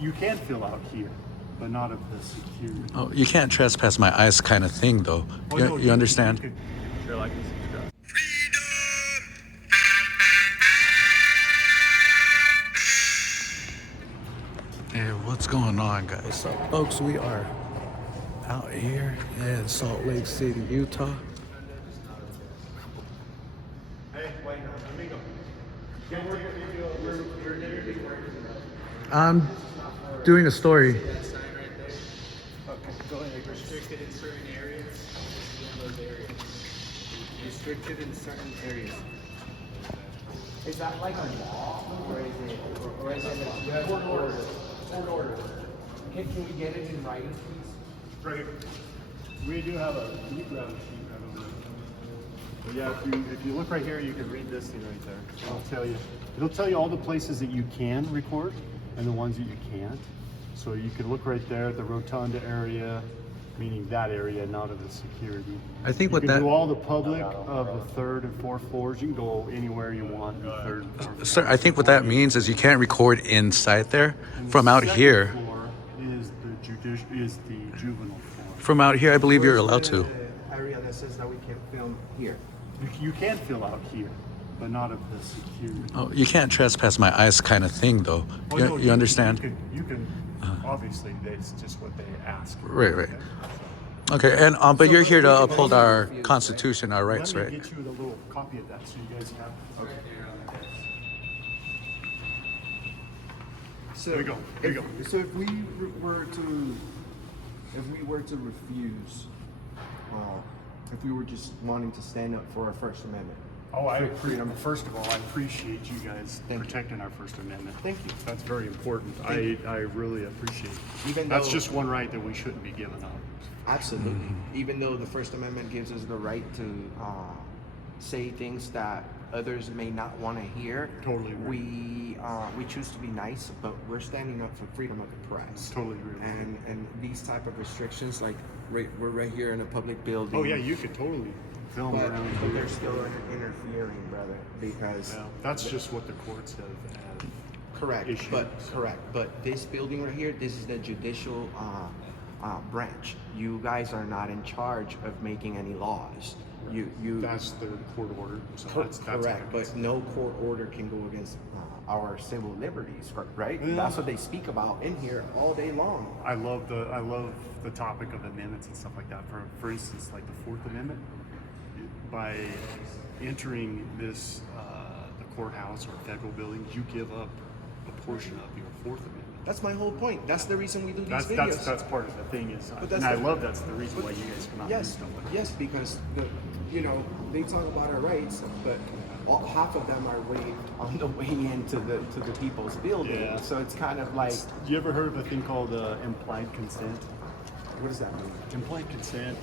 You can fill out here, but not of the security. Oh, you can't trespass my ice kind of thing, though. Oh, You, no, you understand? You could share, like, and subscribe. Hey, what's going on, guys? So, folks, we are out here in Salt Lake City, Utah. I'm doing a story. Restricted in certain areas. Those areas. Restricted in certain areas. Is that like a law, or is it, or is it a court order? Court order. Can we get it in writing, please? Right here. We do have a, you grab a sheet right over there. But yeah, if you look right here, you can read this thing right there. It'll tell you all the places that you can record and the ones that you can't. So you can look right there at the rotunda area, meaning that area, not of the security. I think you what can that... do all the public of the 3rd and 4th floors. You can go anywhere you want in the 3rd and 4th. Sir, I think what that means is you can't record inside there. From out here. The 2nd floor is the juvenile floor. From out here, I believe you're allowed to. The area that says that we can't film here. You can fill out here, but not of the security. Oh, you can't trespass my ice kind of thing, though. Oh, You, no, you understand? You can obviously, that's just what they ask. Right, right. Okay, and but you're here to uphold our Constitution, our rights, Let me right? get you the little copy of that so you guys have. Okay. So There you go. There you go. So if we were to refuse, if we were just wanting to stand up for our First Amendment. Oh, first of all, I appreciate you guys protecting our First Amendment. Thank you. That's very important. I really appreciate it. Even That's though- just one right that we shouldn't be giving up. Absolutely. Even though the First Amendment gives us the right to say things that others may not want to hear. Totally agree. We choose to be nice, but we're standing up for freedom of the press. Totally agree. And these type of restrictions, like we're right here in a public building. Oh yeah, you could totally film But around they're here. still interfering, brother, because Yeah, that's just what the courts have correct. issued. But this building right here, this is the judicial branch. You guys are not in charge of making any laws. You That's the court order. So that's correct, but no court order can go against our civil liberties, right? Yeah. That's what they speak about in here all day long. I love the topic of amendments and stuff like that. For instance, like the Fourth Amendment, by entering this the courthouse or federal buildings, you give up a portion of your Fourth Amendment. That's my whole point. That's the reason we do these videos. That's part of the thing is, But and I love that's the reason why you guys come out and do Yes, stuff like that. yes, because they talk about our rights, but half of them are waived on the way into the people's building. Yeah. So it's kind of like, You ever heard of a thing called implied consent? what does that mean? Implied consent,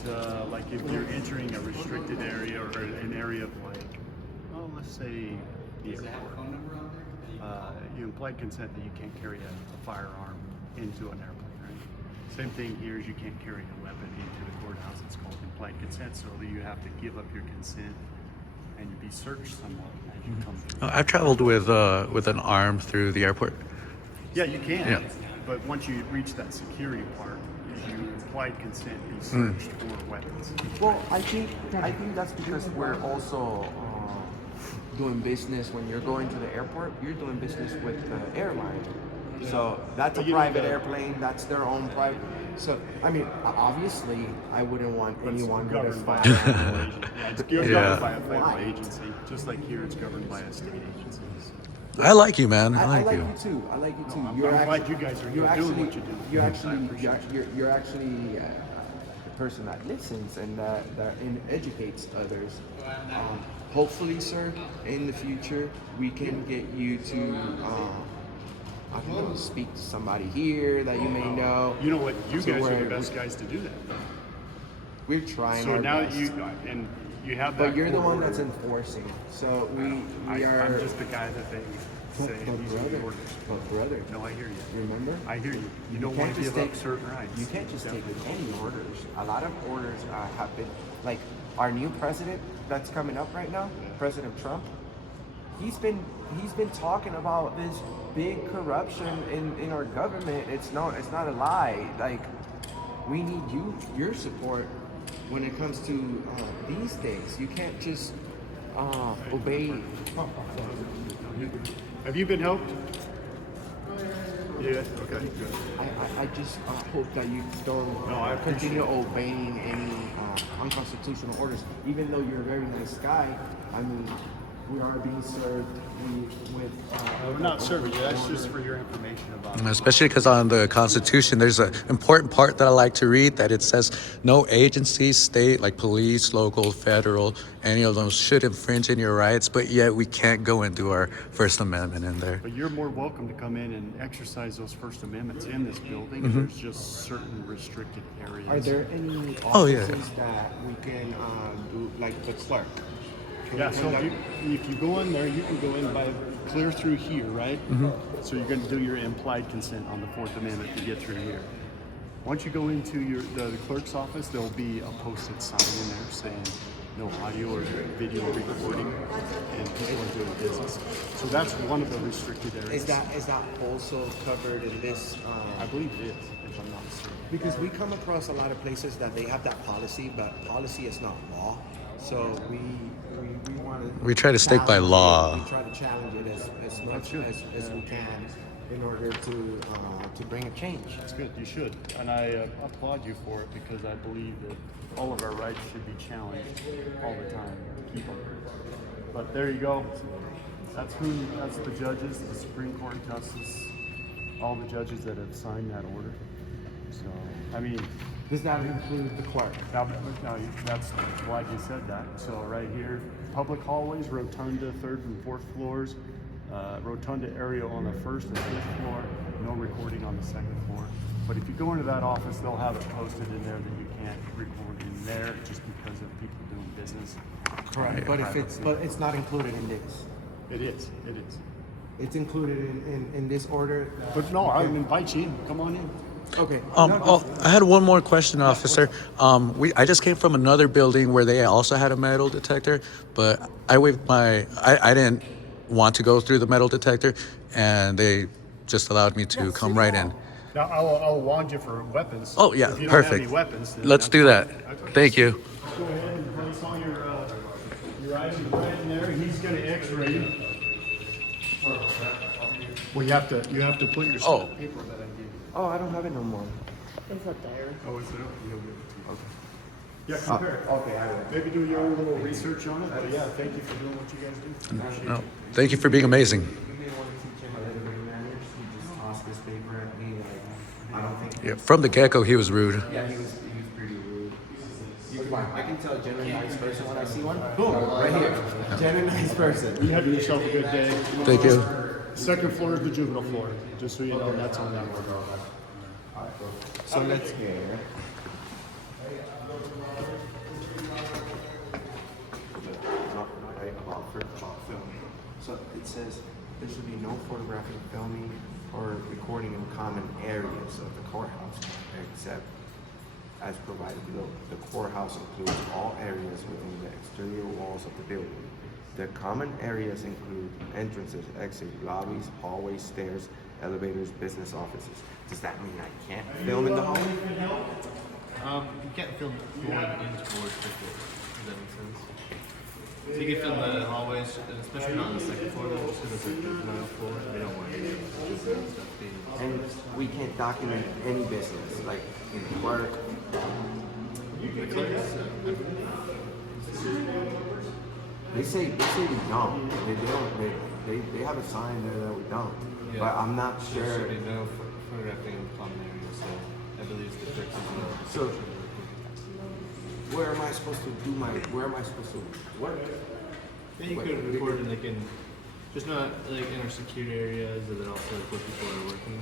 like if you're entering a restricted area or an area of like, well, let's say the airport. You implied consent that you can't carry a firearm into an airplane, right? Same thing here is you can't carry a weapon into the courthouse. It's called implied consent, so that you have to give up your consent and you be searched somewhat as you come through. I've traveled with an arm through the airport. Yeah, you can. Yeah. But once you reach that security part, you implied consent be searched for weapons. Well, I think that's because we're also doing business. When you're going to the airport, you're doing business with the airline. So that's a But you private need to- airplane. That's their own private. So I mean, obviously, I wouldn't want anyone governed by a to federal agency. Yeah, it's governed Yeah. by a federal Why? agency, just like here it's governed by a state agency. I like you, man. I I like like you you. too. I like you too. I'm glad you guys are doing what you do. You're I actually, appreciate you're actually the person that listens and that educates others. Hopefully, sir, in the future, we can get you to, I don't know, speak to somebody here that you may know. You know what? You So guys are we're- the best guys to do that. We're trying So our now best. that you have that. But you're the court one that's order. enforcing. So we are. I'm just the guy that they say But these are the brother, orders. but brother, No, I hear you. remember? I hear you. You don't can't want to just give take up certain rights. You can't just take Definitely. any orders. A lot of orders have been, like our new president that's coming up right now, President Trump. he's been talking about this big corruption in our government. It's not a lie. Like, we need your support when it comes to these things. You can't just obey. Have you been helped? Yeah. Okay. Good. I just hope that you don't No, I continue obeying any unconstitutional orders. Even though you're a very nice guy, I mean, we are being served with. We're not serving you. That's just for your information about. Especially because on the Constitution, there's an important part that I like to read that it says no agency, state, like police, local, federal, any of them should infringe on your rights, but yet we can't go and do our First Amendment in there. But you're more welcome to come in and exercise those First Amendments in this building. Mm-hmm. There's just certain restricted areas. Are there any offices Oh, yeah. that we can do, like the clerk? Yeah, so if you go in there, you can go in by clear through here, right? Mm-hmm. So you're going to do your implied consent on the Fourth Amendment to get through here. Once you go into the clerk's office, there'll be a posted sign in there saying no audio or video recording, and people are doing business. So that's one of the restricted areas. Is that also covered in this? I believe it is, if I'm not mistaken. Because we come across a lot of places that they have that policy, but policy is not law. So we want to. We try to stick by law. We try to challenge it as much as we can in order to bring a change. That's good. You should, and I applaud you for it because I believe that all of our rights should be challenged all the time. Keep them. But there you go. That's the judges, the Supreme Court justice, all the judges that have signed that order. So, I mean, Does that include the clerk? now that's glad you said that. So right here, public hallways, rotunda, third and fourth floors, rotunda area on the first and fifth floor, no recording on the second floor. But if you go into that office, they'll have it posted in there that you can't record in there just because of people doing business. Correct. But it's not included in this. It is. It's included in this order. But no, I invite you. Come on in. Okay. I had one more question, officer. I just came from another building where they also had a metal detector, but I didn't want to go through the metal detector, and they just allowed me to come right in. Now I'll wand you for weapons. Oh yeah, if you perfect. Don't have any weapons, then Let's do that. Thank you. Go ahead and place all your items right in there. He's going to X-ray you. Well, you have to put your Oh. paper that I gave you. Oh, I don't have it no more. It's up there. Oh, is it? You'll give it to you. Okay. Yeah, compare. Okay, I will. Maybe do your own little research on it. But yeah, thank you for doing what you guys do. Appreciate No, it. thank you for being amazing. You may want to teach him a little bit of manners. He just tossed this paper at me. Like, I don't think. Yeah, from the get-go, he was rude. Yeah, he was pretty rude. I can tell a genuine nice person when I see one. Boom, right here. Genuine nice person. You have yourself a good day. Thank you. Second floor is the juvenile floor. Just so you know, that's on that one. So let's hear. About filming. So it says there should be no photographing, filming, or recording in common areas of the courthouse, except as provided below. The courthouse includes all areas within the exterior walls of the building. The common areas include entrances, exits, lobbies, hallways, stairs, elevators, business offices. Does that mean I can't film in the hallway? You can't film going in towards the floor. Does that make sense? So you can film the hallways, especially not on the second floor, but just because it's the ground floor. They don't want any stuff being. And we can't document any business, like in work. The clerks, They say we don't. They have a sign there that we don't. Yeah. But I'm not there sure. should be no photographing in common areas, so I believe the clerks is no. So where am I supposed to do where am I supposed to work? Yeah, you could record in just not like in our security areas, and then also like where people are working.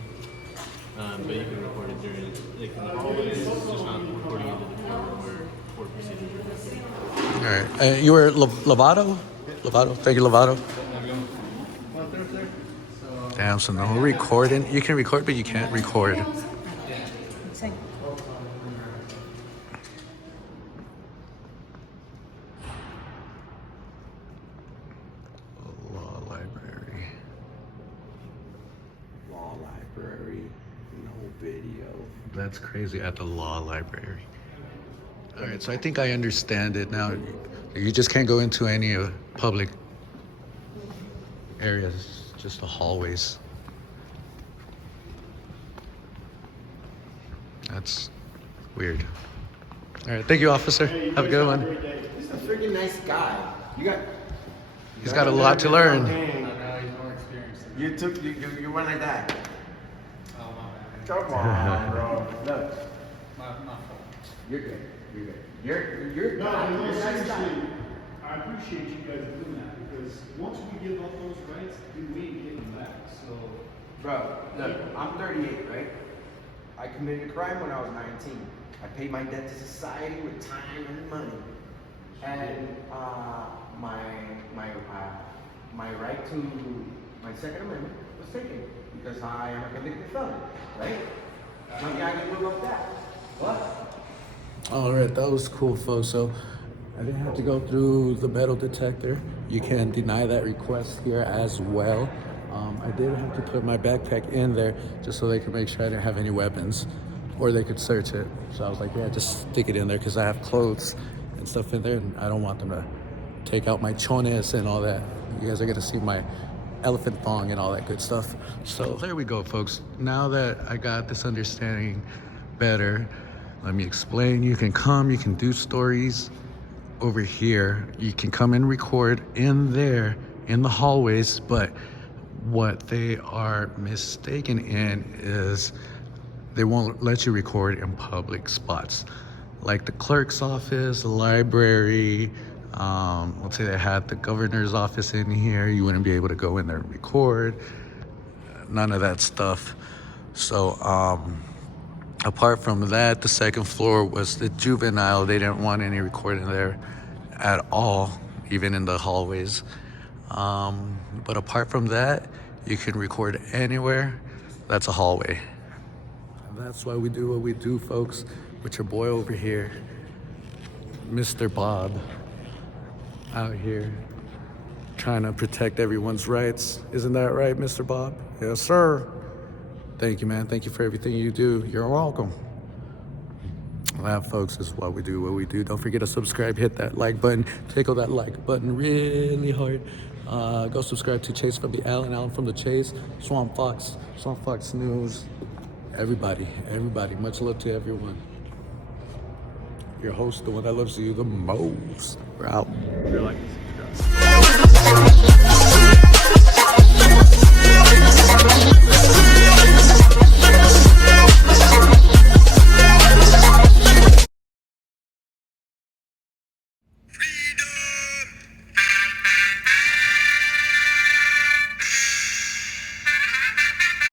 But you can record it during in the hallways, just not recording into the courtroom where court procedures are happening. All right. You were Lovato? Lovato? Thank you, Lovato. Damn, so no recording. You can record, but you can't record. Same. Law That's crazy, at the law library. All right, so I think I understand it now. You just can't go into any public areas, just the hallways. That's weird. All right, thank you, officer. Have a good one. He's a freaking nice guy. He's got a lot to learn. I know he's more experienced than me. You went like that. Oh, my bad. Come on, bro. Look, My fault. you're good. You're No, God. no, You're a nice guy. seriously, I appreciate you guys doing that because once we give up those rights, dude, we ain't getting them back. So, Bro, look, I'm 38, right? I committed a crime when I was 19. I paid my debt to society with time and money. And my right to my Second Amendment was taken because I am a convicted felon, right? Nothing I can do about that. What? All right, that was cool, folks. So I didn't have to go through the metal detector. You can deny that request here as well. I did have to put my backpack in there just so they could make sure I didn't have any weapons or they could search it. So I was like, yeah, just stick it in there because I have clothes and stuff in there and I don't want them to take out my chones and all that. You guys are gonna see my elephant thong and all that good stuff. So there we go, folks. Now that I got this understanding better, let me explain. You can come, you can do stories over here. You can come and record in there in the hallways, but what they are mistaken in is they won't let you record in public spots like the clerk's office, the library. Let's say they had the governor's office in here, you wouldn't be able to go in there and record. None of that stuff. So apart from that, the second floor was the juvenile. They didn't want any recording there at all, even in the hallways. But apart from that, you can record anywhere. That's a hallway. And that's why we do what we do, folks, with your boy over here, Mr. Bob, out here trying to protect everyone's rights. Isn't that right, Mr. Bob? Yes, sir. Thank you, man. Thank you for everything you do. You're welcome. That, folks, is what we do, what we do. Don't forget to subscribe, hit that like button, tickle that like button really hard. Go subscribe to Chase from the Alan from the Chase, Swamp Fox News. Everybody, much love to everyone. Your host, the one that loves you the most. We're out. if you're like, subscribe.